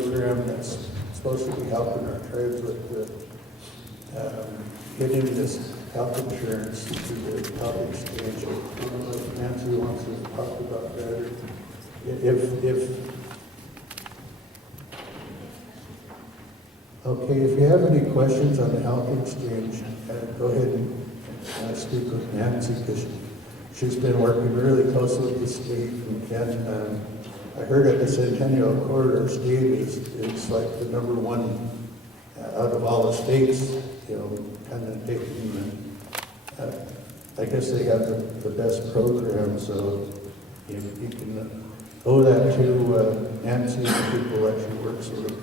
program that's supposed to be helping our tribes with getting this health insurance to the health exchange. I don't know if Nancy wants to talk about that, or if you have any questions on the health exchange, go ahead and speak with Nancy, because she's been working really closely with the state. And I heard at the Centennial Corridor state is like the #1 out of all the states, kind of taking, I guess they have the best program, so you can owe that to Nancy and the people that she works with.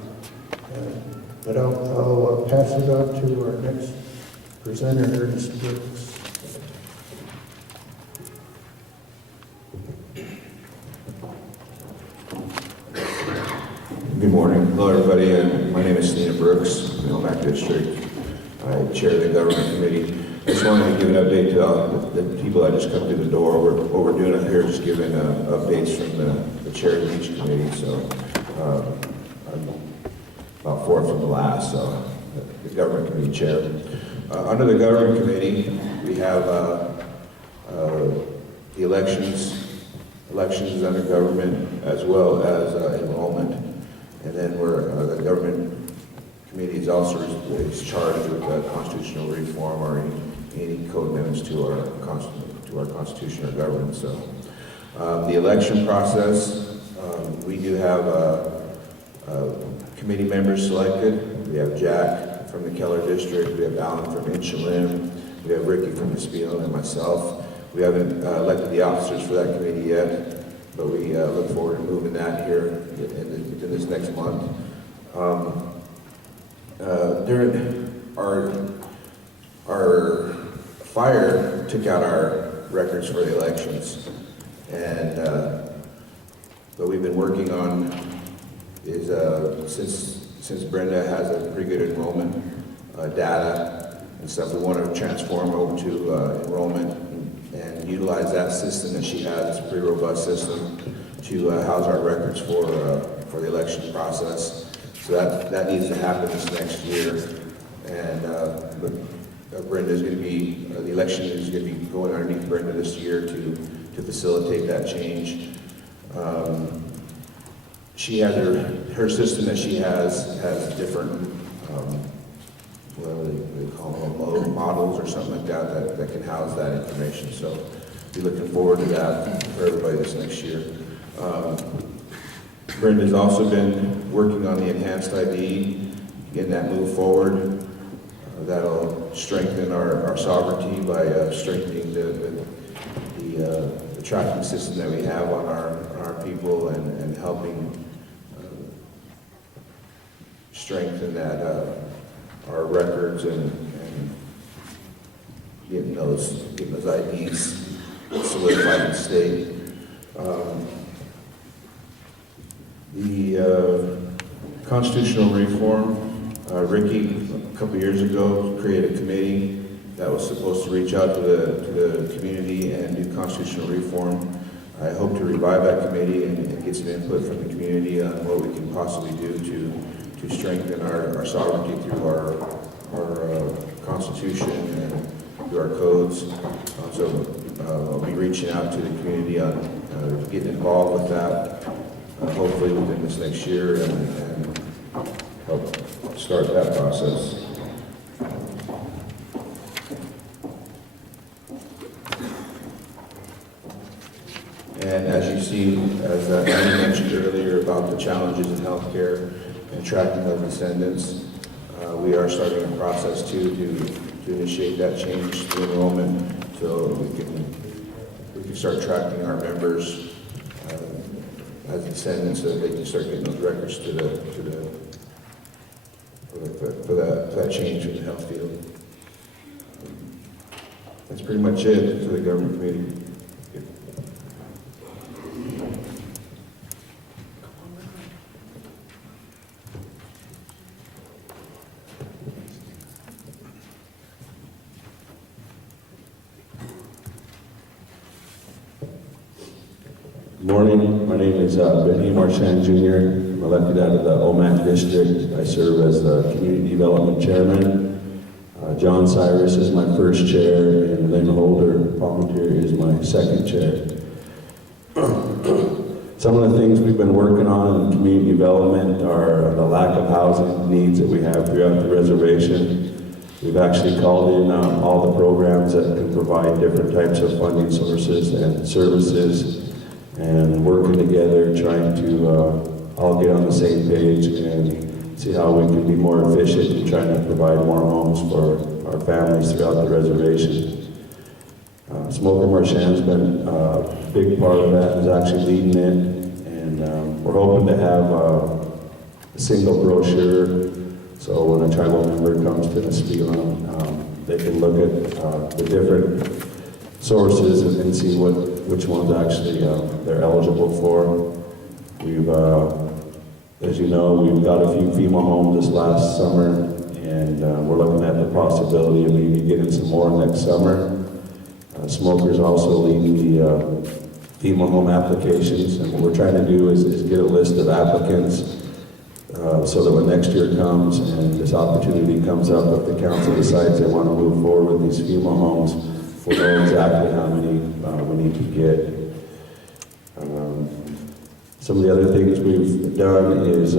But I'll pass it on to our next presenter, Ernest Brooks. Good morning. Hello, everybody. My name is Steve Brooks, Milmac District. I chair the government committee. I just wanted to give an update to the people that just come through the door. What we're doing up here is just giving updates from the chairs of each committee. So I'm about fourth from the last, so the government committee chair. Under the government committee, we have the elections is under government, as well as enrollment. And then the government committee is also charged with constitutional reform or any code amendments to our constitution or government. So the election process, we do have committee members selected. We have Jack from the Keller district, we have Alan from Inchalim, we have Ricky from the Spiel, and myself. We haven't elected the officers for that committee yet, but we look forward to moving that here in this next month. During our fire took out our records for the elections, and what we've been working on is since Brenda has a pretty good enrollment data and stuff, we want to transform over to enrollment and utilize that system that she has. It's a pretty robust system to house our records for the election process. So that needs to happen this next year. And Brenda's going to be, the election is going to be going underneath Brenda this year to facilitate that change. She has her system that she has different, what do they call them, models or something like that can house that information. So be looking forward to that for everybody this next year. Brenda's also been working on the enhanced ID, getting that move forward. That'll strengthen our sovereignty by strengthening the tracking system that we have on our people and helping strengthen that our records and getting those IDs solidified in the state. The constitutional reform, Ricky, a couple years ago, created a committee that was supposed to reach out to the community and do constitutional reform. I hope to revive that committee and get some input from the community on what we can possibly do to strengthen our sovereignty through our Constitution and through our codes. So I'll be reaching out to the community on getting involved with that, hopefully within this next year, and help start that process. And as you see, as Annie mentioned earlier about the challenges in healthcare and tracking of descendants, we are starting a process too to initiate that change to enrollment, so we can start tracking our members as descendants, so that they can start getting those records for that change in the health field. That's pretty much it for the government committee. Good morning. My name is Benny Marchand Jr. I'm elected out of the OMAC district. I serve as the community development chairman. John Cyrus is my first chair, and Lynn Holder Palmentier is my second chair. Some of the things we've been working on in community development are the lack of housing needs that we have throughout the reservation. We've actually called in all the programs that can provide different types of funding sources and services, and working together, trying to all get on the same page and see how we can be more efficient in trying to provide more homes for our families throughout the reservation. Smoker Marchand's been a big part of that, is actually leading it, and we're hoping to have a single brochure, so when a tribal member comes to the Spelum, they can look at the different sources and see which ones actually they're eligible for. We've, as you know, we've got a few FEMA homes this last summer, and we're looking at the possibility of maybe getting some more next summer. Smoker's also leading the FEMA home applications, and what we're trying to do is get a list of applicants so that when next year comes and this opportunity comes up, if the council decides they want to move forward with these FEMA homes, we'll know exactly how many we need to get. Some of the other things we've done is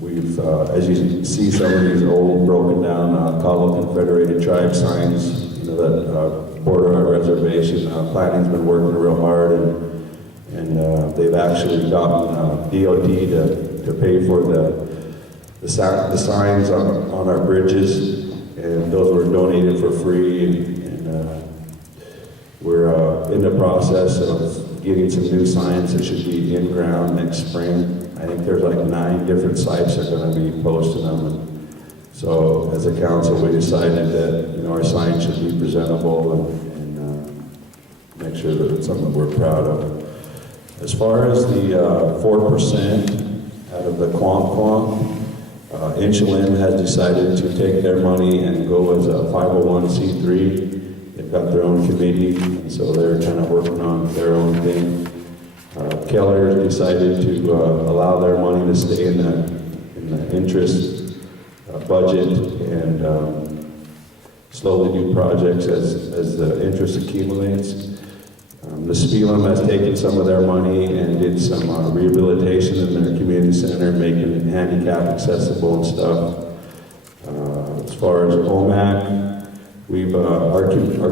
we've, as you see, some of these old broken down Cabo Confederated Tribe signs, you know, that border our reservation. Planning's been working real hard, and they've actually gotten DOT to pay for the signs on our bridges, and those were donated for free, and we're in the process of getting some new signs that should be in ground next spring. I think there's like 9 different sites that are going to be posting them. And so as a council, we decided that, you know, our sign should be presentable and make sure that it's something we're proud of. As far as the 4% out of the Quam, Inchland has decided to take their money and go as a 501c3. They've got their own committee, and so they're kind of working on their own thing. Keller decided to allow their money to stay in the interest budget and slowly do projects as the interest accumulates. The Spelum has taken some of their money and did some rehabilitation in their community center, making it handicap accessible and stuff. As far as OMAC, we've our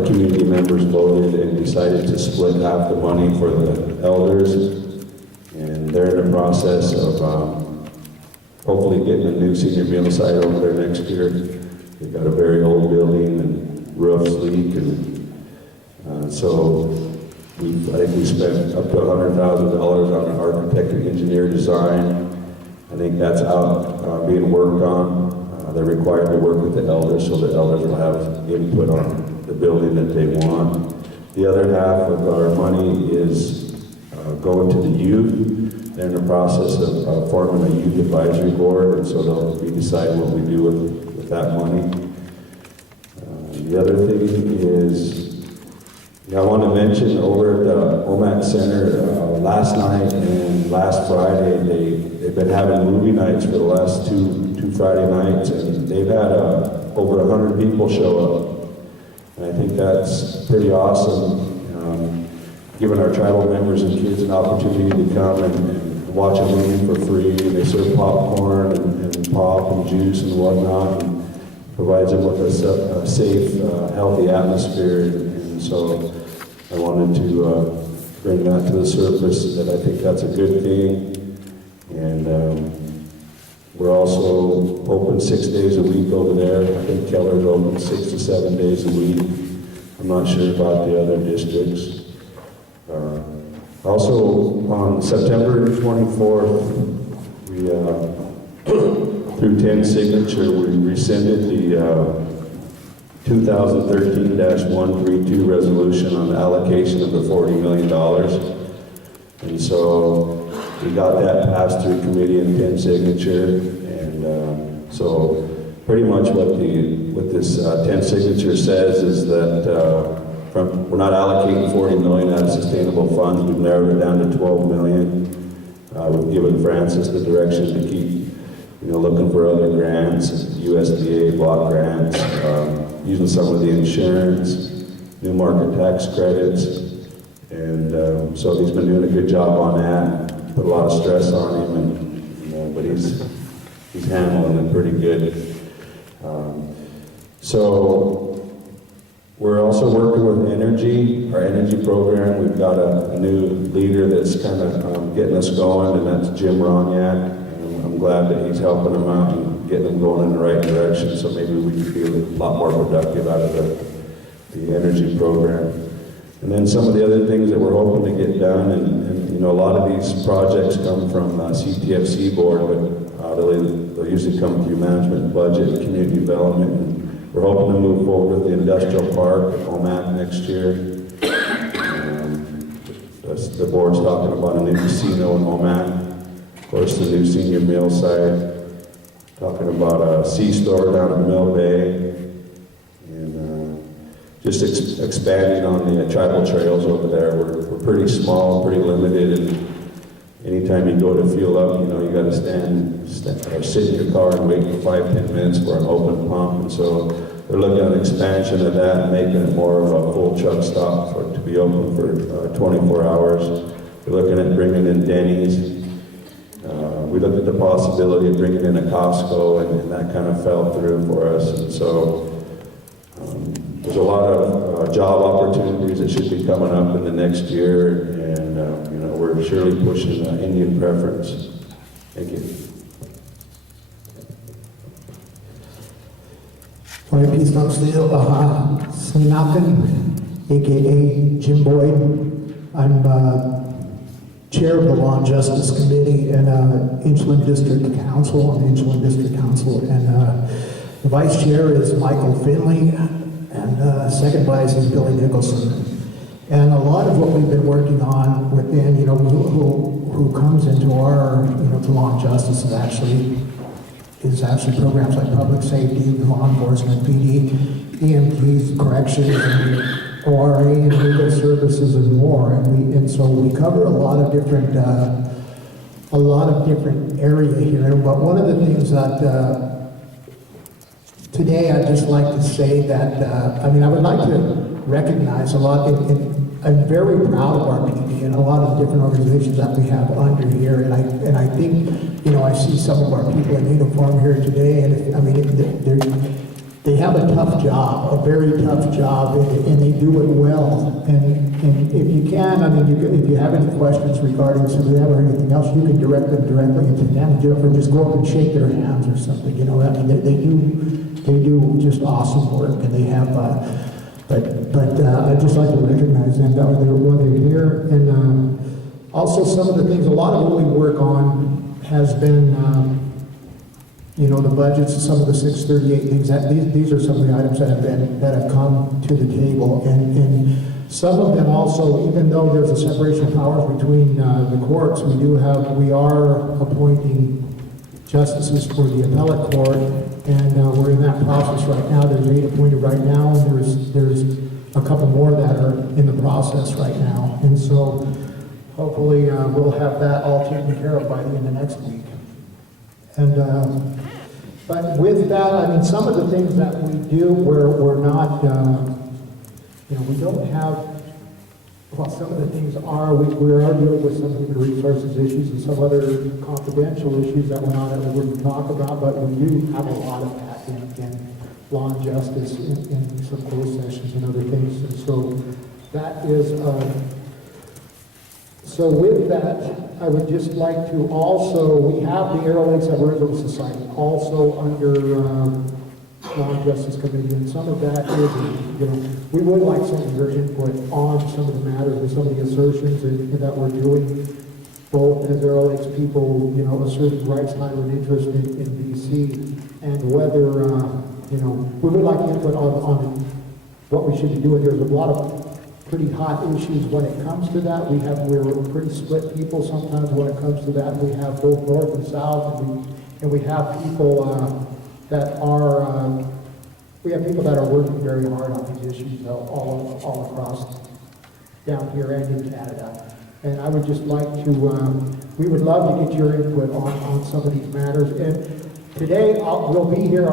community members voted and decided to split half the money for the elders, and they're in the process of hopefully getting a new senior meal site over there next year. They've got a very old building and roofs leak, and so I think we spent up to $100,000 on an architect and engineer design. I think that's out being worked on. They're required to work with the elders, so the elders will have input on the building that they want. The other half of our money is going to the youth. They're in the process of forming a youth advisory board, and so they'll be deciding what we do with that money. The other thing is, I want to mention over at the OMAC Center, last night and last Friday, they've been having movie nights for the last two Friday nights, and they've had over 100 people show up. And I think that's pretty awesome, giving our tribal members and kids an opportunity to come and watch a movie for free. They serve popcorn and pop and juice and whatnot, and provides them with a safe, healthy atmosphere. And so I wanted to bring that to the surface, that I think that's a good thing. And we're also open 6 days a week over there. I think Keller's open 6 to 7 days a week. I'm not sure about the other districts. Also, on September 24th, we, through 10 signature, we rescinded the 2013-132 resolution on the allocation of the $40 million. And so we got that passed through committee and 10 signature. And so pretty much what this 10 signature says is that we're not allocating $40 million out of sustainable funds. We've narrowed it down to $12 million. We've given Francis the direction to keep, looking for other grants, USDA block grants, using some of the insurance, new market tax credits. And so he's been doing a good job on that. Put a lot of stress on him, and but he's handling it pretty good. So we're also working with energy, our energy program. We've got a new leader that's kind of getting us going, and that's Jim Ronyak. And I'm glad that he's helping them out and getting them going in the right direction. So maybe we can be a lot more productive out of the energy program. And then some of the other things that we're hoping to get done, and a lot of these projects come from CTFC board, but they'll usually come through management and budget and community development. And we're hoping to move forward with the industrial park at OMAC next year. The board's talking about a new casino in OMAC, of course the new senior mill site, talking about a C-store down at Mill Bay, just expanding on the tribal trails over there. We're pretty small, pretty limited, and anytime you go to fuel up, you got to stand or sit in your car and wait for 5-10 minutes for an open pump. And so they're looking at an expansion of that and making it more of a full truck stop for it to be open for 24 hours. They're looking at bringing in Denny's. We looked at the possibility of bringing in a Costco, and that kind of fell through for us. And so there's a lot of job opportunities that should be coming up in the next year, and we're surely pushing Indian preference. Thank you. Sorry, Peace Stop Steel, Snapkin, aka Jim Boyd. I'm chair of the Law and Justice Committee and Inchland District Council, and the vice chair is Michael Finley, and second vice is Billy Nicholson. And a lot of what we've been working on within, who comes into our, to Law and Justice is actually programs like public safety, law enforcement, PD, EMTs, corrections, and ORA, and legal services, and more. And so we cover a lot of different area here. But one of the things that today I'd just like to say that I would like to recognize a lot. I'm very proud of our PD and a lot of the different organizations that we have under here. And I think, I see some of our people in uniform here today, and they have a tough job, a very tough job, and they do it well. And if you can, if you have any questions regarding some of them or anything else, you can direct them directly into them, or just go up and shake their hands or something. They do just awesome work, and they have. But I'd just like to recognize them when they're here, and also some of the things. A lot of what we work on has been. The budgets of some of the 638 things, these are some of the items that have come to the table, and some of them also, even though there's a separation of powers between the courts, we are appointing justices for the appellate court, and we're in that process right now. There's 8 appointed right now, and there's a couple more that are in the process right now, and so hopefully we'll have that all taken care of by the end of next week. And but with that, some of the things that we do where we're not, we don't have, well, some of the things are, we are dealing with some human resources issues and some other confidential issues that we're not at liberty to talk about, but we do have a lot of that in law and justice, in some closed sessions and other things. And so that is, so with that, I would just like to also, we have the Arrow Lakes Aboriginal Society also under Law and Justice Committee, and some of that is, we would like some of your input on some of the matters and some of the assertions that we're doing, both as Arrow Lakes people, asserting rights, title, and interest in BC, and whether, we would like input on what we should be doing. There's a lot of pretty hot issues when it comes to that. We're pretty split people sometimes when it comes to that. We have both north and south, and we have people that are working very hard on these issues all across down here and in Canada. And I would just like to we would love to get your input on some of these matters. And today, we'll be here,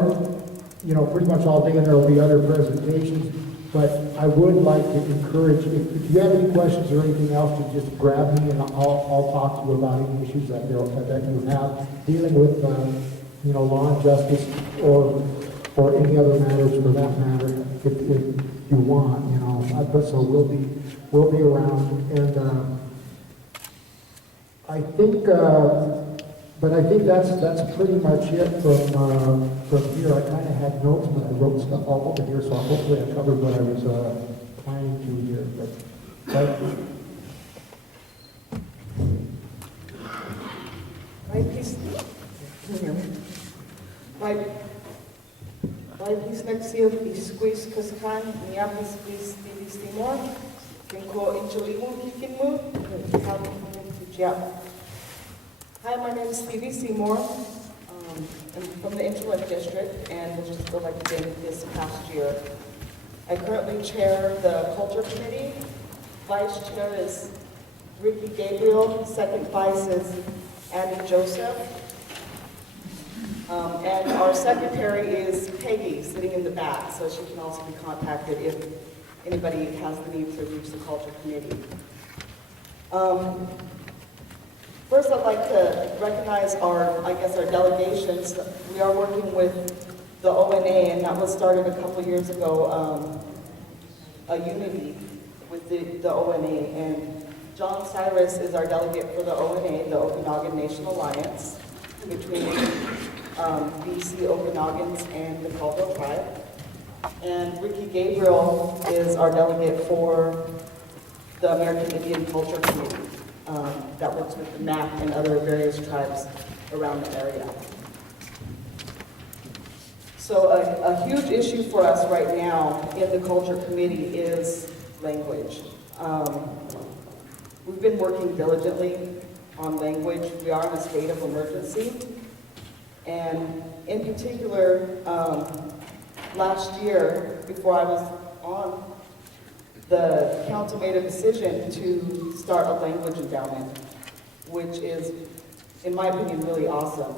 you know, pretty much all day, and there will be other presentations. But I would like to encourage, if you have any questions or anything else, to just grab me and I'll talk to you about any issues that you have dealing with, you know, law and justice or any other matters for that matter, if you want, you know. So we'll be around, and I think, but I think that's pretty much it from here. I kind of had notes, but I wrote stuff all over here, so hopefully I covered what I was planning to here. But thank you. Mai pisnexio pisquis kaskan nia pisquis tivis timor kinko inchalimu kikinmu Hi, my name is Stevie Seymour. I'm from the Interlock District and was just elected this past year. I currently chair the Culture Committee. Vice chair is Ricky Gabriel. Second vice is Andy Joseph. And our secretary is Peggy, sitting in the back, so she can also be contacted if anybody has the need to reach the Culture Committee. First, I'd like to recognize our delegations. We are working with the ONA, and that was started a couple years ago, a unity with the ONA. And John Cyrus is our delegate for the ONA, the Okanagan Nation Alliance, between BC Okanagans and the Caldwell Tribe. And Ricky Gabriel is our delegate for the American Indian Culture Committee. That works with the MAC and other various tribes around the area. So a huge issue for us right now in the Culture Committee is language. We've been working diligently on language. We are in a state of emergency. And in particular, last year, before I was on, the council made a decision to start a language endowment, which is, in my opinion, really awesome.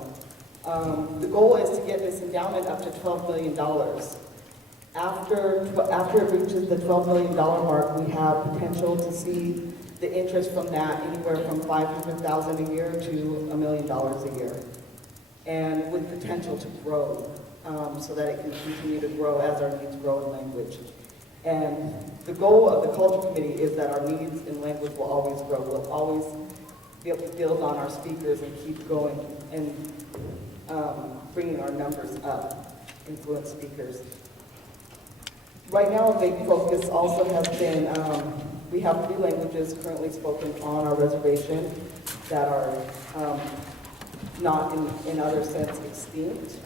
The goal is to get this endowment up to $12 million. After it reaches the $12 million mark, we have potential to see the interest from that anywhere from $500,000 a year to $1 million a year, and with potential to grow, so that it can continue to grow as our needs grow in language. And the goal of the Culture Committee is that our needs in language will always grow. We'll always be able to build on our speakers and keep going and bringing our numbers up, influent speakers. Right now, a big focus also has been, we have 3 languages currently spoken on our reservation that are not in other sense extinct.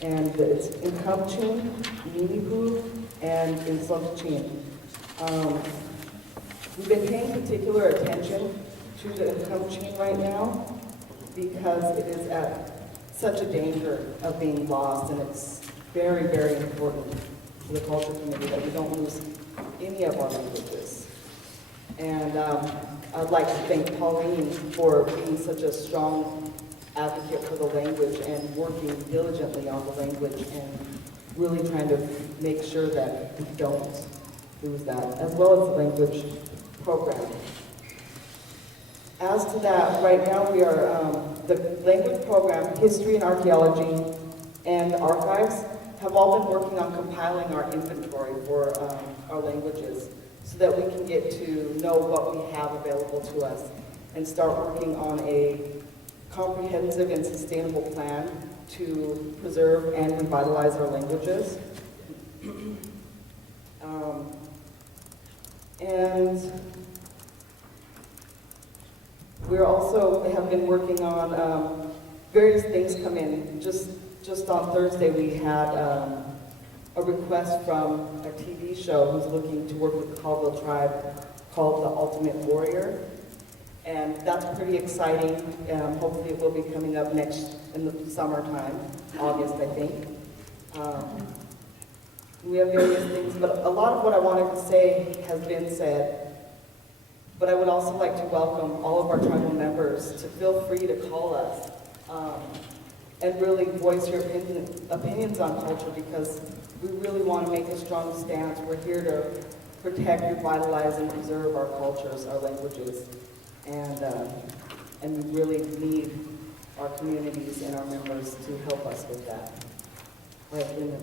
And it's Inkamchin, Ninihu, and Insultchin. We've been paying particular attention to the Inkamchin right now because it is at such a danger of being lost, and it's very, very important to the Culture Committee that we don't lose any of our languages. And I'd like to thank Pauline for being such a strong advocate for the language and working diligently on the language and really trying to make sure that we don't lose that, as well as the language program. As to that, right now we are, the language program, history and archaeology, and archives have all been working on compiling our inventory for our languages so that we can get to know what we have available to us and start working on a comprehensive and sustainable plan to preserve and revitalize our languages. And we also have been working on various things come in. Just on Thursday, we had a request from a TV show who's looking to work with the Caldwell Tribe called The Ultimate Warrior. And that's pretty exciting. Hopefully it will be coming up next in the summertime, August, I think. We have various things, but a lot of what I wanted to say has been said. But I would also like to welcome all of our tribal members to feel free to call us and really voice your opinions on culture, because we really want to make a strong stance. We're here to protect, revitalize, and preserve our cultures, our languages, and we really need our communities and our members to help us with that. All right, Linda.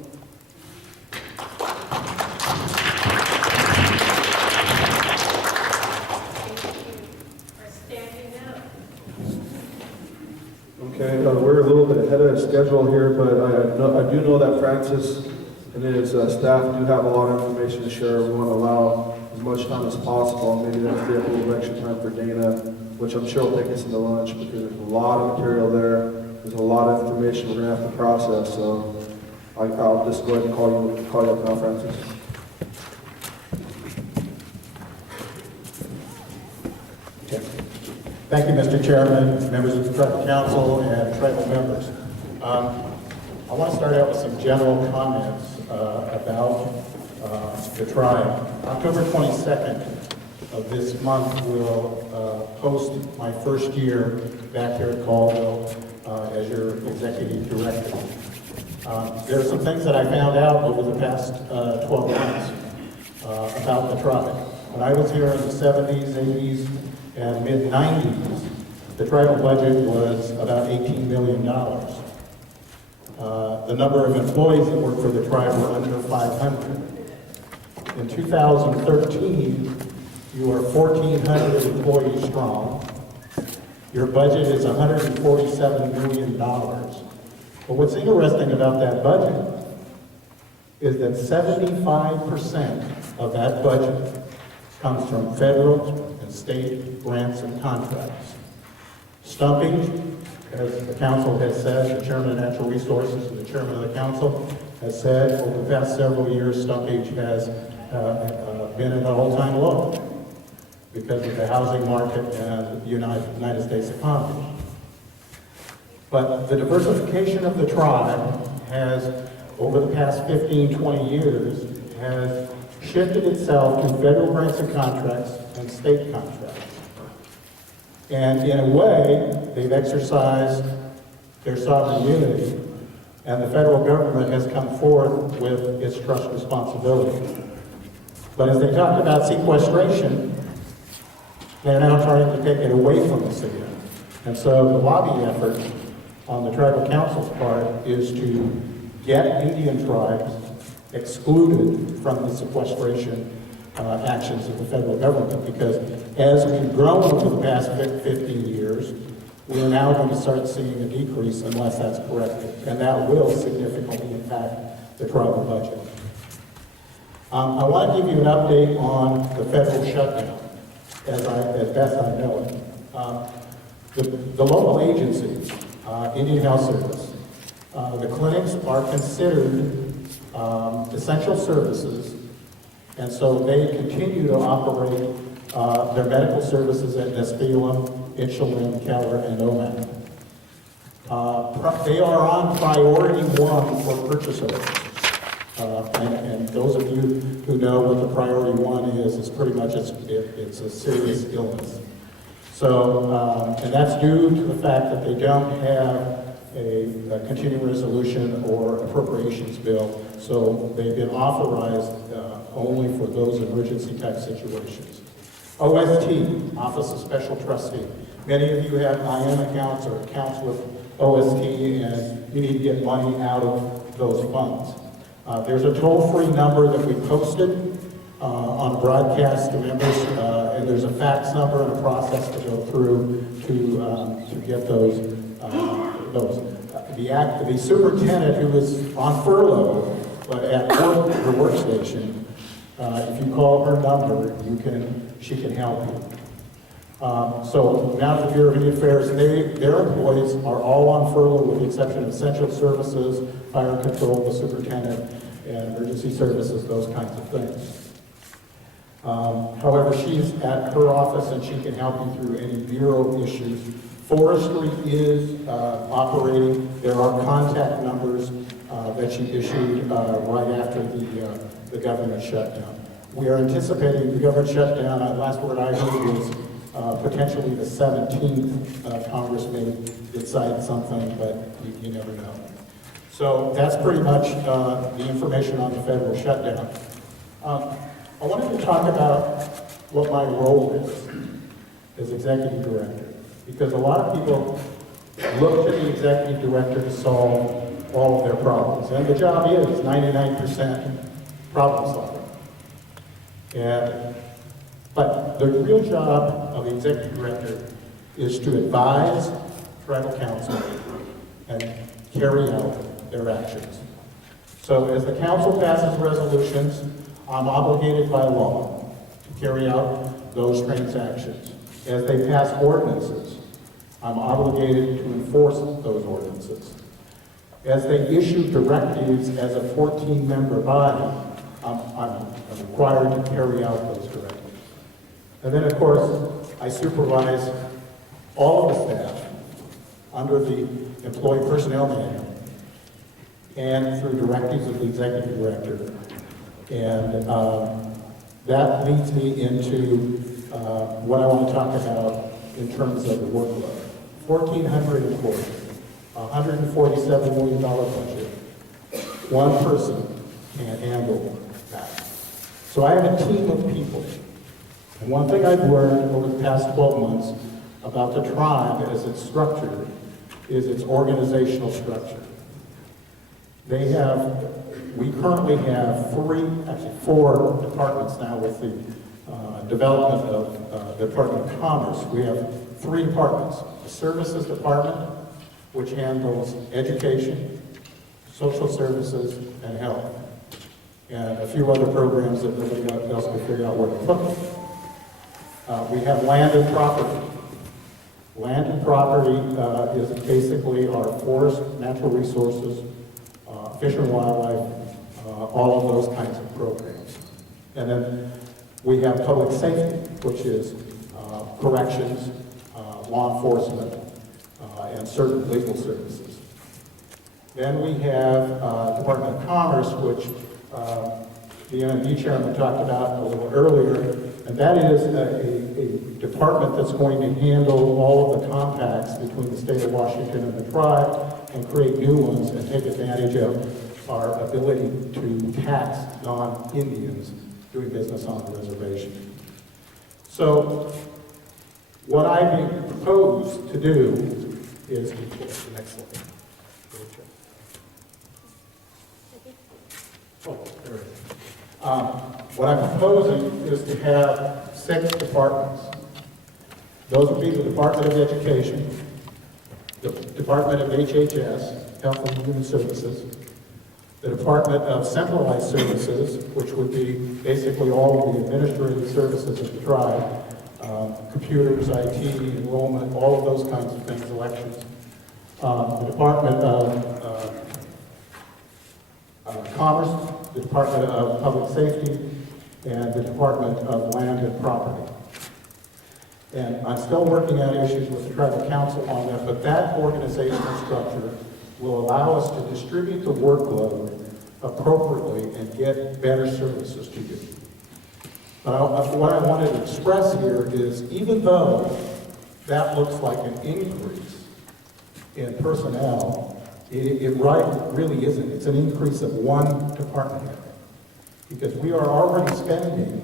Okay, we're a little bit ahead of schedule here, but I do know that Francis and his staff do have a lot of information to share. We want to allow as much time as possible. Maybe that's a little extra time for Dana, which I'm sure will take us into lunch, because there's a lot of material there. There's a lot of information we're going to have to process. So I'll just go ahead and call you up now, Francis. Thank you, Mr. Chairman, members of the tribal council, and tribal members. I want to start out with some general comments about the tribe. October 22nd of this month will host my first year back here at Colville as your executive director. There are some things that I found out over the past 12 months about the tribe. When I was here in the 70s, 80s, and mid-90s, the tribal budget was about $18 million. The number of employees that worked for the tribe were under 500. In 2013, you are 1,400 employees strong. Your budget is $147 million. But what's interesting about that budget is that 75% of that budget comes from federal and state grants and contracts. Stumpage, as the council has said, the chairman of natural resources and the chairman of the council has said, over the past several years, stumpage has been at an all-time low because of the housing market and the United States economy. But the diversification of the tribe has, over the past 15, 20 years, has shifted itself to federal grants and contracts and state contracts. And in a way, they've exercised their sovereign immunity, and the federal government has come forward with its trust responsibility. But as they talked about sequestration, they're now trying to take it away from the city. And so the lobby effort on the tribal council's part is to get Indian tribes excluded from the sequestration actions of the federal government, because as we've grown over the past 15 years, we are now going to start seeing a decrease unless that's corrected, and that will significantly impact the tribal budget. I want to give you an update on the federal shutdown, as best I know it. The local agencies, Indian Health Service, the clinics are considered essential services, and so they continue to operate their medical services at Nespelem, Itchelin, Keller, and OMAC. They are on priority one for purchase orders. And those of you who know what the priority one is pretty much it's a serious illness. So, and that's due to the fact that they don't have a continuing resolution or appropriations bill, so they've been authorized only for those emergency type situations. OST, Office of Special Trustee. Many of you have IM accounts or accounts with OST, and you need to get money out of those funds. There's a toll-free number that we posted on broadcast to members, and there's a fax number and a process to go through to get those. The superintendent who is on furlough but at work, her workstation, if you call her number, she can help you. So now the Bureau of Indian Affairs, their employees are all on furlough with the exception of essential services, fire control, the superintendent, and emergency services, those kinds of things. However, she's at her office and she can help you through any Bureau issues. Forestry is operating. There are contact numbers that she issued right after the government shutdown. We are anticipating the government shutdown. Last word I heard was potentially the 17th. Congress may decide something, but you never know. So that's pretty much the information on the federal shutdown. I wanted to talk about what my role is as executive director, because a lot of people look to the executive director to solve all of their problems, and the job is 99% problem solving. But the real job of the executive director is to advise tribal council and carry out their actions. So as the council passes resolutions, I'm obligated by law to carry out those transactions. As they pass ordinances, I'm obligated to enforce those ordinances. As they issue directives as a 14-member body, I'm required to carry out those directives. And then, of course, I supervise all of the staff under the employee personnel manual and through directives of the executive director. And that leads me into what I want to talk about in terms of the workload. 1,400 employees, $147 million budget. One person can't handle that. So I have a team of people. And one thing I've learned over the past 12 months about the tribe as it's structured is its organizational structure. We currently have four departments now with the development of the Department of Commerce. We have three departments. The Services Department, which handles education, social services, and health. And a few other programs that nobody else can figure out where to put them. We have land and property. Land and property is basically our forest, natural resources, fish and wildlife, all of those kinds of programs. And then we have public safety, which is corrections, law enforcement, and certain legal services. Then we have Department of Commerce, which the NMB chairman talked about a little earlier, and that is a department that's going to handle all of the compacts between the state of Washington and the tribe and create new ones and take advantage of our ability to tax non-Indians doing business on the reservation. So what I propose to do is, the next slide. Oh, there it is. What I'm proposing is to have 6 departments. Those would be the Department of Education, the Department of HHS, Health and Human Services, the Department of Centralized Services, which would be basically all of the administrative services of the tribe, computers, IT, enrollment, all of those kinds of things, elections. The Department of Commerce, the Department of Public Safety, and the Department of Land and Property. And I'm still working on issues with the tribal council on that, but that organizational structure will allow us to distribute the workload appropriately and get better services to you. What I wanted to express here is, even though that looks like an increase in personnel, it really isn't. It's an increase of one department head. Because we are already spending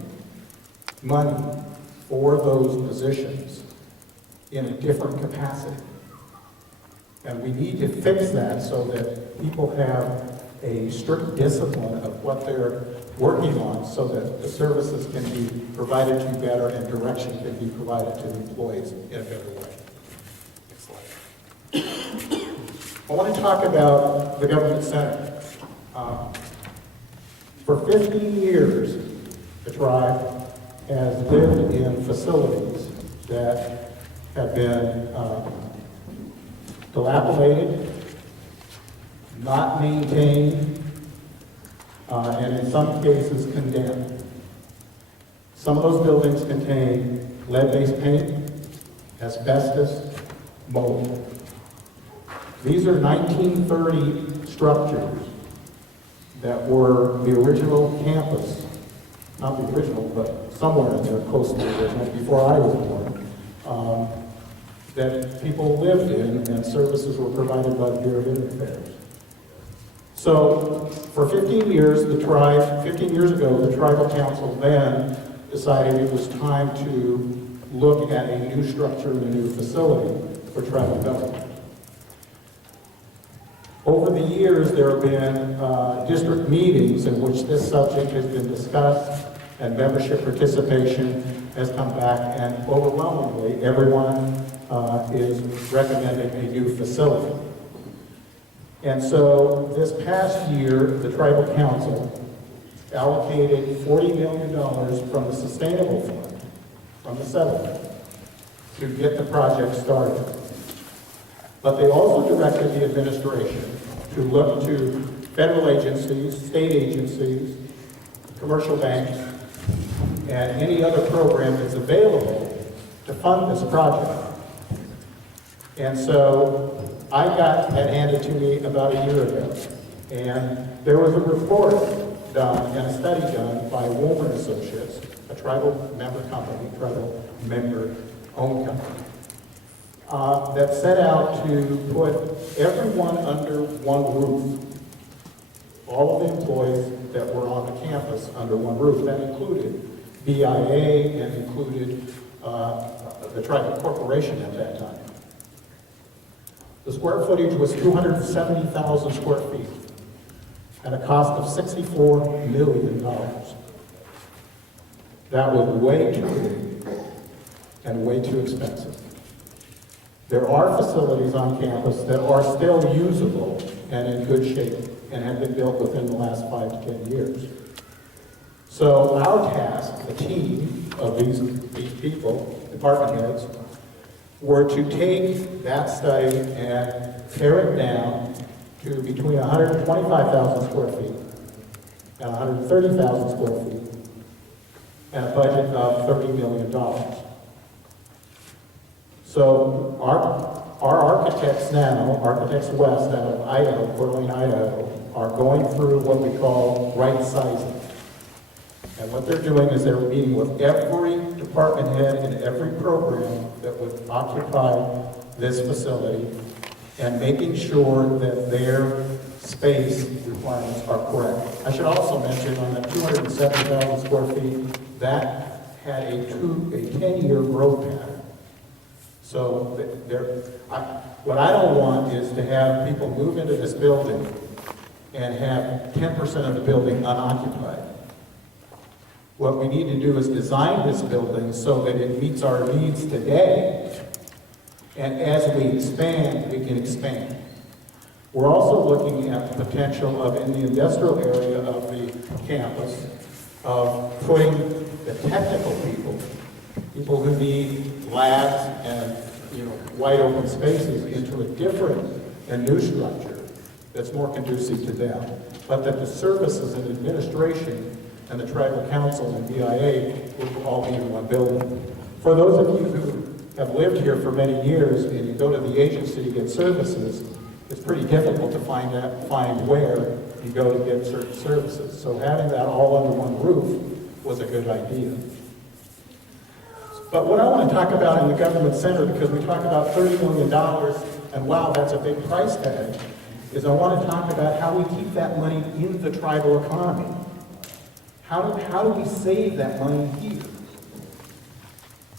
money for those positions in a different capacity. And we need to fix that so that people have a strict discipline of what they're working on so that the services can be provided to you better and direction can be provided to the employees in a better way. Next slide. I want to talk about the government center. For 15 years, the tribe has lived in facilities that have been dilapidated, not maintained, and in some cases condemned. Some of those buildings contain lead-based paint, asbestos, mold. These are 1930 structures that were the original campus not the original, but somewhere in there, close to the original, before I was born, that people lived in and services were provided by the Bureau of Indian Affairs. So for 15 years, 15 years ago, the tribal council then decided it was time to look at a new structure and a new facility for tribal government. Over the years, there have been district meetings in which this subject has been discussed and membership participation has come back, and overwhelmingly, everyone is recommending a new facility. And so this past year, the tribal council allocated $40 million from the sustainable fund, from the settlement, to get the project started. But they also directed the administration to look to federal agencies, state agencies, commercial banks, and any other program that's available to fund this project. And so I got that handed to me about a year ago. And there was a report done and a study done by Woolman Associates, a tribal member company, tribal member-owned company, that set out to put everyone under one roof. All of the employees that were on the campus under one roof. That included BIA and included the tribal corporation at that time. The square footage was 270,000 square feet at a cost of $64 million. That was way too big and way too expensive. There are facilities on campus that are still usable and in good shape and have been built within the last 5 to 10 years. So our task, the team of these people, department heads, were to take that study and tear it down to between 125,000 square feet and 130,000 square feet and a budget of $30 million. So our architects now, Architects West out of Idaho, Coeur d'Alene, Idaho, are going through what we call right sizing. And what they're doing is they're meeting with every department head in every program that would occupy this facility and making sure that their space requirements are correct. I should also mention on that 270,000 square feet, that had a 10-year growth pattern. So what I don't want is to have people move into this building and have 10% of the building unoccupied. What we need to do is design this building so that it meets our needs today, and as we expand, we can expand. We're also looking at the potential of, in the industrial area of the campus, of putting the technical people who need labs and wide open spaces into a different and new structure that's more conducive to them, but that the services and administration and the tribal council and BIA will all be in one building. For those of you who have lived here for many years and you go to the agency to get services, it's pretty difficult to find where you go to get certain services. So having that all under one roof was a good idea. But what I want to talk about in the government center, because we talk about $30 million, and wow, that's a big price tag, is I want to talk about how we keep that money in the tribal economy. How do we save that money here?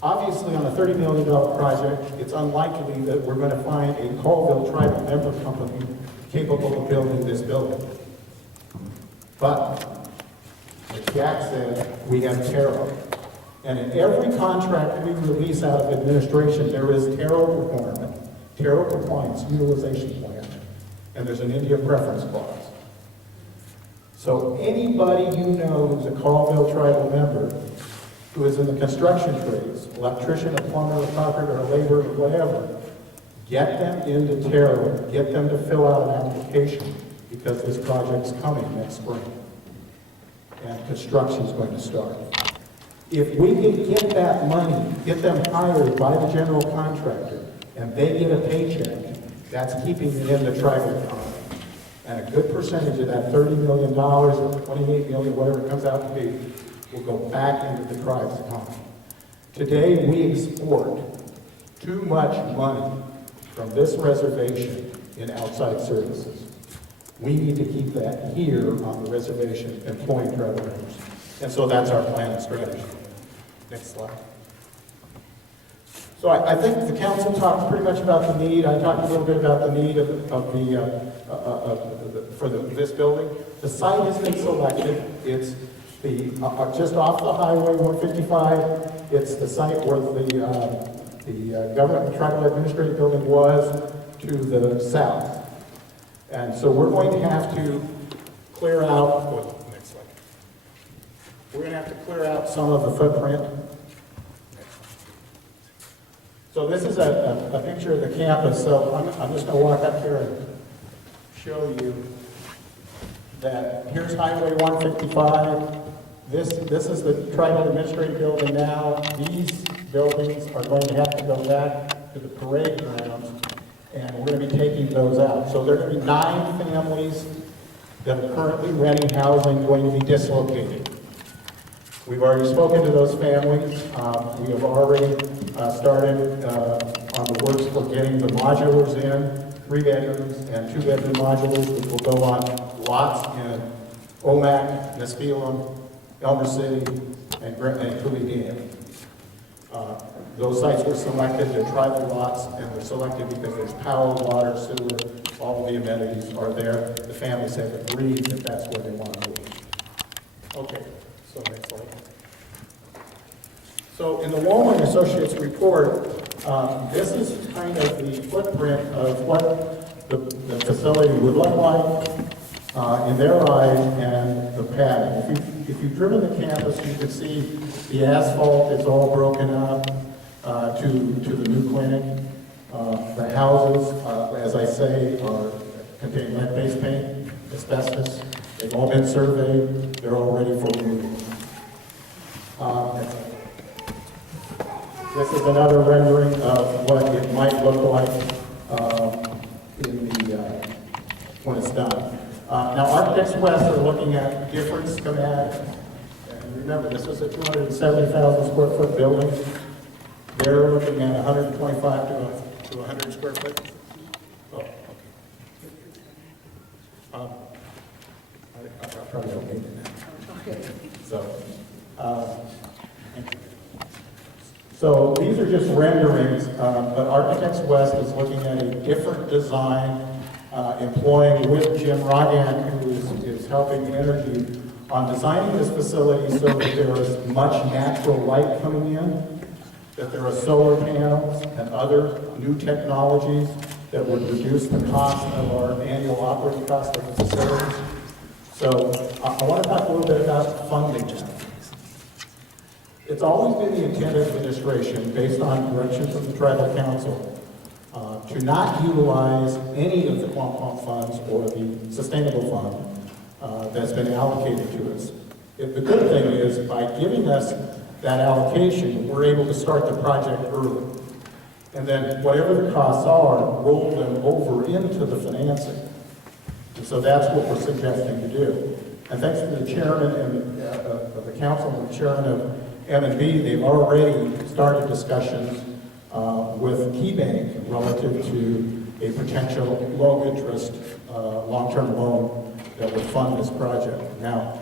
Obviously, on a $30 million project, it's unlikely that we're going to find a Colville tribal member company capable of building this building. But, as Jack said, we have TARO. And in every contract we release out of administration, there is TARO requirement, TARO compliance utilization plan, and there's an India preference clause. So anybody you know who's a Colville tribal member who is in the construction trades, electrician, a plumber, a carpenter, a laborer, or whatever, get them into TARO, get them to fill out an application, because this project's coming next spring. And construction's going to start. If we can get that money, get them hired by the general contractor, and they get a paycheck, that's keeping it in the tribal economy. And a good percentage of that $30 million or $28 million, whatever it comes out to be, will go back into the tribe's economy. Today, we export too much money from this reservation in outside services. We need to keep that here on the reservation, employing tribal members. And so that's our plan and strategy. Next slide. So I think the council talked pretty much about the need. I talked a little bit about the need for this building. The site has been selected. It's the just off the highway 155. It's the site where the government tribal administrative building was to the south. And so we're going to have to clear out, next slide. We're going to have to clear out some of the footprint. So this is a picture of the campus. So I'm just going to walk up here and show you that here's Highway 155. This is the tribal administrative building now. These buildings are going to have to go back to the parade grounds, and we're going to be taking those out. So there are going to be 9 families that are currently renting housing going to be dislocated. We've already spoken to those families. We have already started on the works for getting the modulars in, 3 bedrooms and 2 bedroom modulars, which will go on lots in Omak, Nespelem, Elmer City, and Cooley Dam. Those sites were selected, they're tribal lots, and they're selected because there's power, water, sewer, all of the amenities are there. The families have agreed that that's where they want to move. Okay, so next slide. So in the Wallman Associates report, this is kind of the footprint of what the facility would look like in their eyes and the pattern. If you've driven the campus, you can see the asphalt is all broken up to the new clinic. The houses, as I say, contain lead-based paint, asbestos. They've all been surveyed. They're all ready for removal. This is another rendering of what it might look like when it's done. Now, Architects West are looking at different schematics. And remember, this is a 270,000 square foot building. They're looking at 125 to 100 square foot. Oh, okay. I probably don't need it now. So these are just renderings, but Architects West is looking at a different design, employing with Jim Rogan, who is helping Energy, on designing this facility so that there is much natural light coming in, that there are solar panels and other new technologies that would reduce the cost of our annual operating cost of the facilities. So I want to talk a little bit about funding now. It's always been the intent of administration, based on direction from the Tribal Council, to not utilize any of the Quam funds or the Sustainable Fund that's been allocated to us. The good thing is, by giving us that allocation, we're able to start the project early. And then whatever the costs are, roll them over into the financing. And so that's what we're suggesting to do. And thanks to the chairman of the council and the chairman of M&B, they've already started discussions with KeyBank relative to a potential low-interest, long-term loan that would fund this project. Now,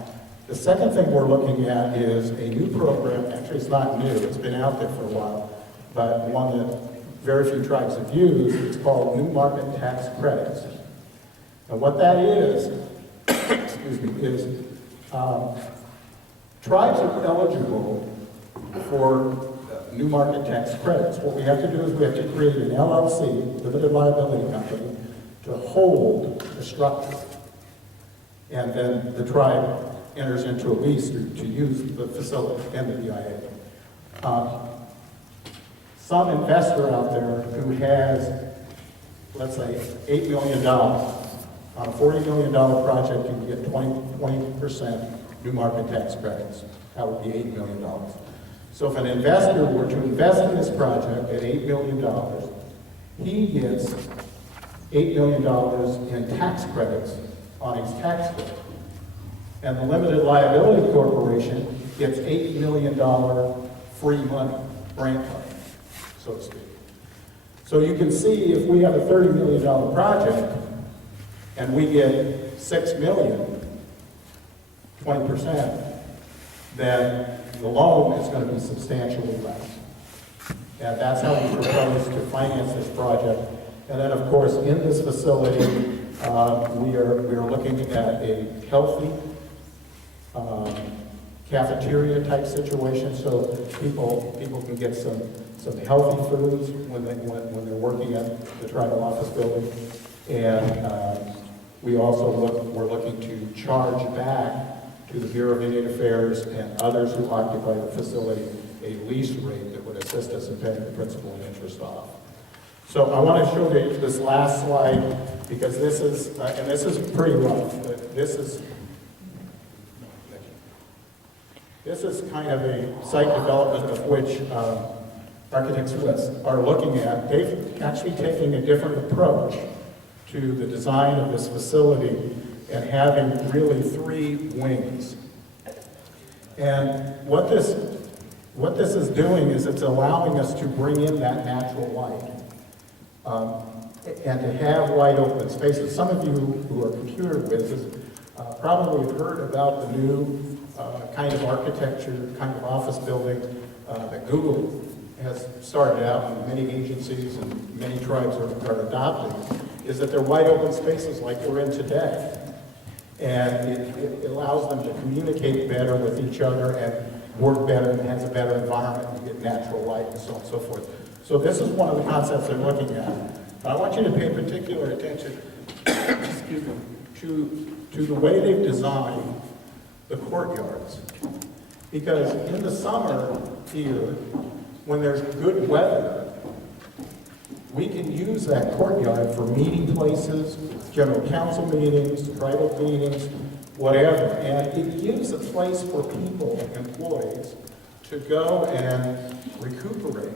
the second thing we're looking at is a new program. Actually, it's not new. It's been out there for a while, but one that very few tribes have used. It's called New Market Tax Credits. And what that is, excuse me, is tribes are eligible for new market tax credits. What we have to do is we have to create an LLC, limited liability company, to hold the structure. And then the tribe enters into a lease to use the facility and the BIA. Some investor out there who has, let's say, $8 million, on a $40 million project, you can get 20% new market tax credits. That would be $8 million. So if an investor were to invest in this project at $8 million, he gets $8 million in tax credits on his tax bill. And the limited liability corporation gets $8 million free money, grant money, so to speak. So you can see if we have a $30 million project and we get $6 million, 20%, then the loan is going to be substantially less. And that's how we propose to finance this project. And then, of course, in this facility, we are looking at a healthy cafeteria type situation, so people can get some healthy foods when they're working at the tribal office building. And we're looking to charge back to the Bureau of Indian Affairs and others who occupy the facility a lease rate that would assist us in paying the principal and interest off. So I want to show you this last slide because this is pretty rough. This is kind of a site development of which Architects West are looking at. They've actually taken a different approach to the design of this facility and having really 3 wings. And what this is doing is it's allowing us to bring in that natural light and to have wide open spaces. Some of you who are computer whizzes probably have heard about the new kind of architecture, kind of office building that Google has started out, and many agencies and many tribes are adopting, is that they're wide open spaces like we're in today. And it allows them to communicate better with each other and work better and has a better environment. You get natural light and so on and so forth. So this is one of the concepts they're looking at. But I want you to pay particular attention excuse me, to the way they've designed the courtyards. Because in the summer here, when there's good weather, we can use that courtyard for meeting places, general council meetings, private meetings, whatever. And it gives a place for people, employees, to go and recuperate,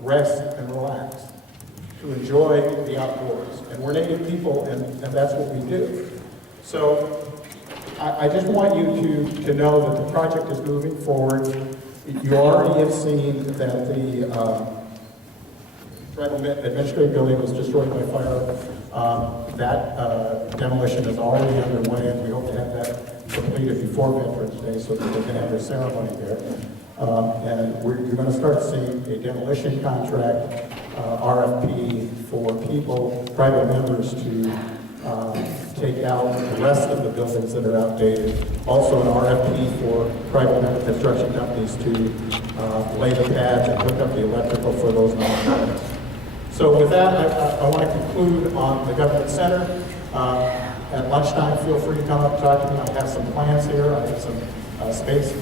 rest and relax, to enjoy the outdoors. And we're Native people, and that's what we do. So I just want you to know that the project is moving forward. You already have seen that the Tribal Administrative Building was destroyed by fire. That demolition is already underway, and we hope to have that completed before Veterans Day so that they can have their ceremony there. And you're going to start seeing a demolition contract, RFP for people, tribal members to take out the rest of the buildings that are outdated. Also an RFP for tribal member construction companies to lay the pads and hook up the electrical for those non-members. So with that, I want to conclude on the Government Center. At lunchtime, feel free to come up and talk to me. I have some plans here. I have some space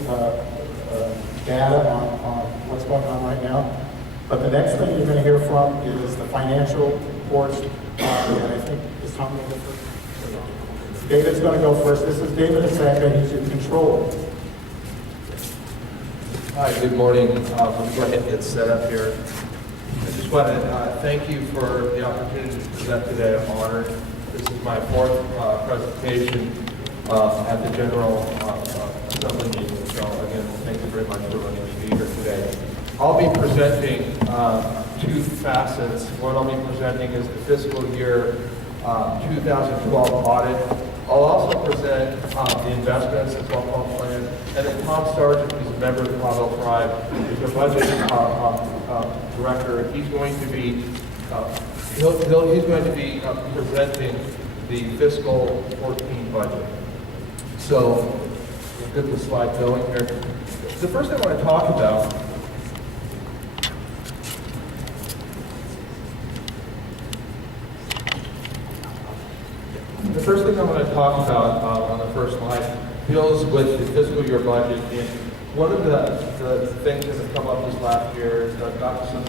data on what's going on right now. But the next thing you're going to hear from is the financial reports. And I think, is Tom going to go first? David's going to go first. This is David Asaka. He's your controller. Hi, good morning. Let me go ahead and get set up here. I just want to thank you for the opportunity to present today. I'm honored. This is my 4th presentation at the General Assembly meeting. So again, thank you very much for letting me be here today. I'll be presenting 2 facets. What I'll be presenting is the fiscal year 2012 audit. I'll also present the investments, the 12-month plan, and then Tom Sargent, who's a member of the Cabo Tribe, is the budget director. He's going to be presenting the fiscal 14 budget. So we'll get the slide going here. The first thing I want to talk about on the first slide deals with the fiscal year budget. And one of the things that have come up this last year is I've gotten some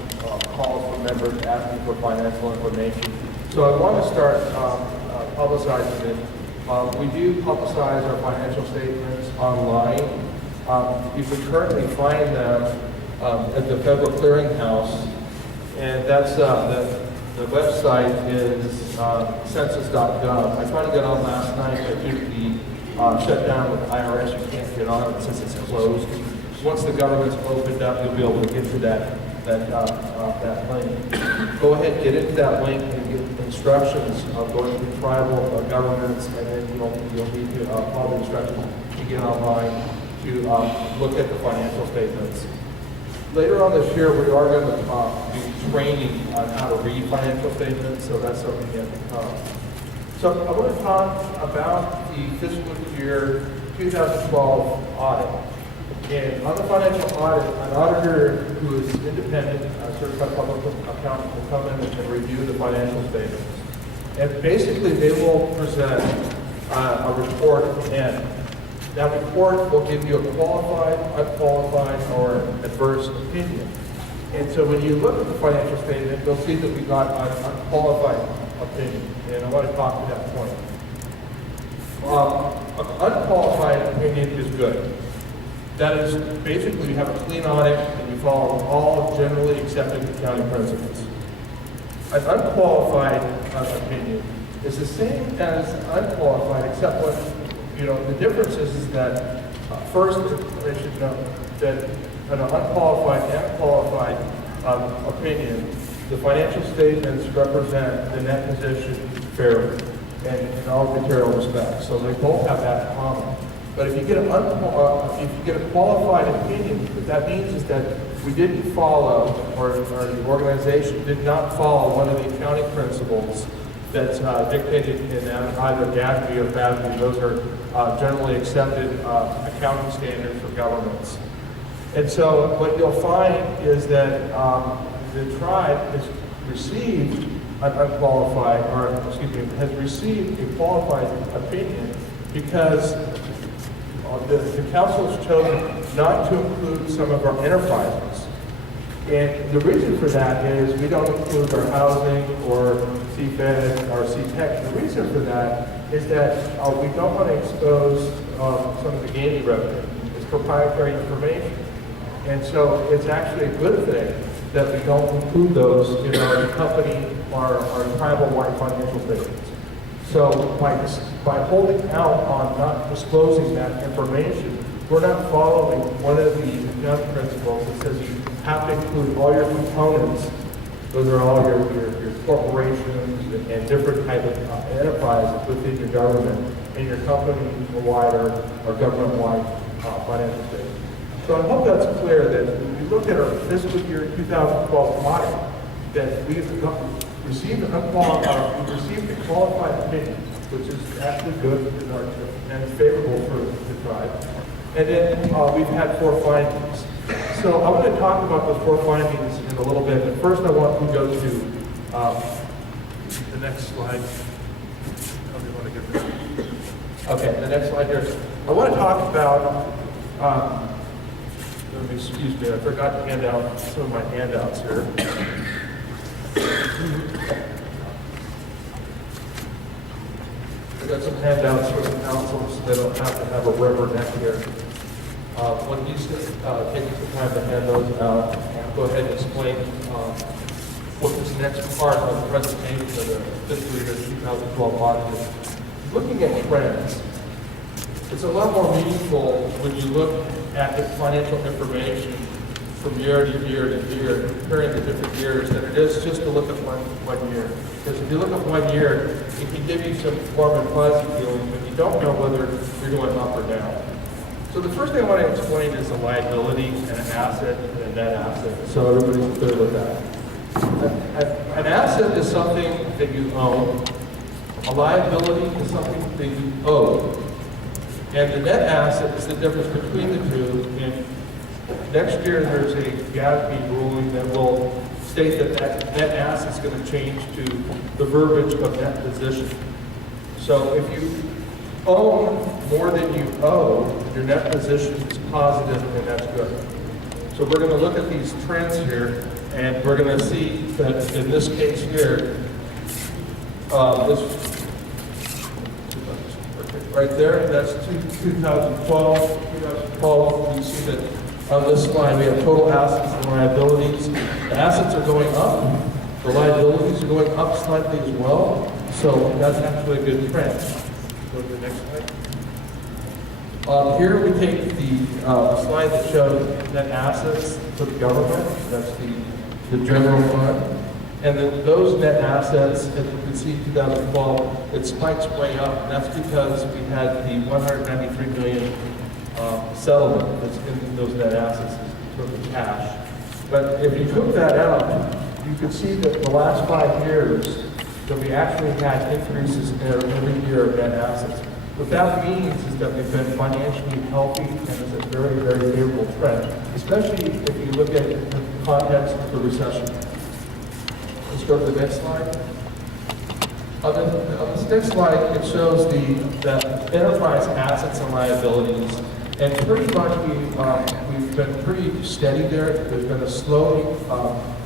calls from members asking for financial information. So I want to start publicizing it. We do publicize our financial statements online. You can currently find them at the Federal Clearinghouse, and that's the website is census.gov. I tried to get on last night, but due to the shutdown with IRS, you can't get on it since it's closed. once the government's opened up, you'll be able to get to that link. Go ahead, get into that link and get instructions of going to tribal governments, and then you'll need to follow the instructions to get online to look at the financial statements. Later on this year, we are going to be training on how to read financial statements, so that's something yet to come. So I want to talk about the fiscal year 2012 audit. And on the financial audit, an auditor who is independent, a certified public accountant, will come in and review the financial statements. And basically, they will present a report at the end. That report will give you a qualified, unqualified, or adverse opinion. And so when you look at the financial statement, you'll see that we got an unqualified opinion. And I want to talk to that point. An unqualified opinion is good. That is, basically, you have a clean audit and you follow all generally accepted accounting principles. An unqualified opinion is the same as unqualified, except what, the difference is that first, I should note that an unqualified and qualified opinion, the financial statements represent the net position fairly and in all material respects. So they both have that in common. But if you get a qualified opinion, what that means is that we didn't follow, or the organization did not follow one of the accounting principles that's dictated in either GASB or FASB. Those are generally accepted accounting standards for governments. And so what you'll find is that the tribe has received an unqualified, has received a qualified opinion because the council has chosen not to include some of our enterprises. And the reason for that is we don't include our housing or CFED or CTEC. The reason for that is that we don't want to expose some of the gaming revenue. It's proprietary information. And so it's actually a good thing that we don't include those in our company or our tribal-wide financial statements. So by holding out on not disclosing that information, we're not following one of the accounting principles that says you have to include all your components. Those are all your corporations and different type of enterprises within your government and your company-wide or government-wide financial statements. So I hope that's clear that when we look at our fiscal year 2012 audit, that we've received a qualified opinion, which is actually good and favorable for the tribe. And then we've had 4 findings. So I want to talk about those 4 findings in a little bit. But first, I want to go to the next slide. Okay, the next slide here. I want to talk about. Excuse me, I forgot to hand out some of my handouts here. I got some handouts for the council so they don't have to have a rubber neck here. When you take some time to hand those out, I'll go ahead and explain what this next part of the presentation of the fiscal year 2012 audit is. Looking at trends, it's a lot more meaningful when you look at the financial information from year to year to year, comparing the different years, than it is just to look at one year. Because if you look at 1 year, it can give you some warm and fuzzy feeling, but you don't know whether you're going up or down. So the first thing I want to explain is a liability and an asset and a net asset, so everybody's clear with that. An asset is something that you own. A liability is something that you owe. And the net asset is the difference between the two. And next year, there's a GASB ruling that will state that net asset is going to change to the verbiage of net position. So if you own more than you owe, your net position is positive, and that's good. So we're going to look at these trends here, and we're going to see that in this case here, this right there, that's 2012. 2012, we see that on this line we have total assets and liabilities. The assets are going up, the liabilities are going up slightly as well, so that's actually a good trend. Go to the next slide. Here we take the slide that shows net assets for the government, that's the general fund. And then those net assets, as you can see, 2012, it spikes way up, and that's because we had the 193 million settlement that's in those net assets in terms of cash. But if you took that out, you could see that the last 5 years, that we actually had increases in every year of net assets. What that means is that we've been financially healthy, and it's a very, very favorable trend, especially if you look at the context of the recession. Let's go to the next slide. On this next slide, it shows the enterprise assets and liabilities, and pretty much we've been pretty steady there. There's been a slow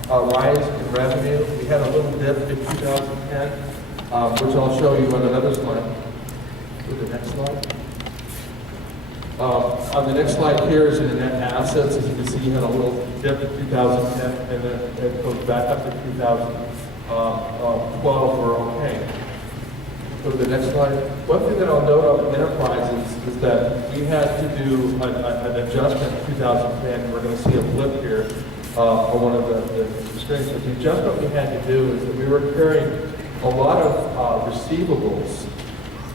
rise in revenue. We had a little dip in 2010, which I'll show you on another slide. Go to the next slide. On the next slide here is in the net assets. As you can see, you had a little dip in 2010, and then it goes back up to 2012. We're okay. Go to the next slide. One thing that I'll note on enterprises is that we had to do an adjustment in 2010. We're going to see a blip here on one of the experiences. The adjustment we had to do is that we were carrying a lot of receivables,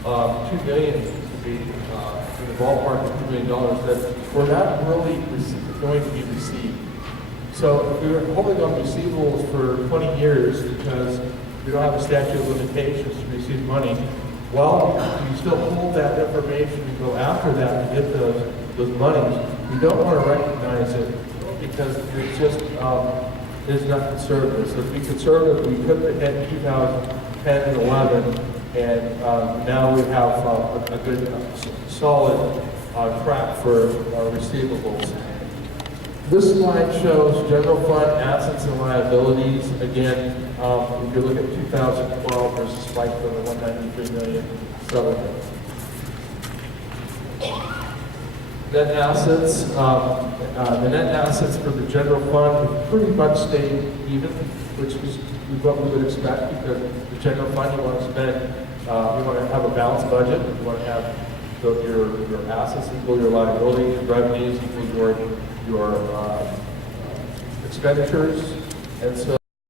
$2 million to be in the ballpark of $2 million that were not really going to be received. So we were holding on receivables for 20 years because we don't have a statute of limitations to receive money. Well, you still hold that information and go after that to get those monies. We don't want to recognize it because it's just it's not conservative. So to be conservative, we took the hit in 2010 and 11, and now we have a good, solid track for receivables. This slide shows general fund assets and liabilities. Again, if you look at 2012, there's a spike from the 193 million settlement. Net assets, the net assets for the general fund have pretty much stayed even, which is what we would expect, because the general fund, you want to spend, you want to have a balanced budget, you want to have your assets equal your liabilities, revenues equal your expenditures, and so